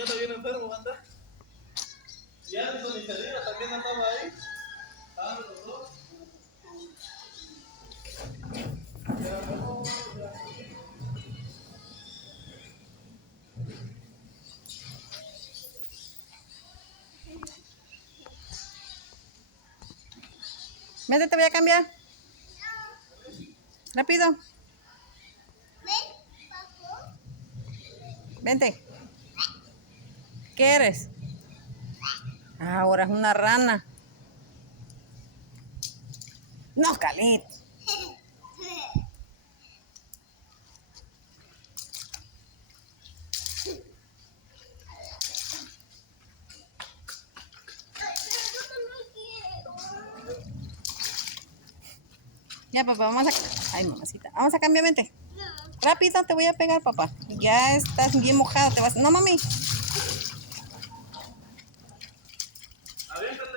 ya está bien enfermo, anda. Y Anderson y Cedric también andaba ahí. Estaban los dos. Ya no, ya. Vente, te voy a cambiar. Rápido. Vente. ¿Qué eres? Ahora es una rana. No, Calit. Ya, papá, vamos a... Ay, mamacita. Vamos a cambiar, vente. Rápido, te voy a pegar, papá. Ya estás bien mojado, te vas... No, mami. A ver,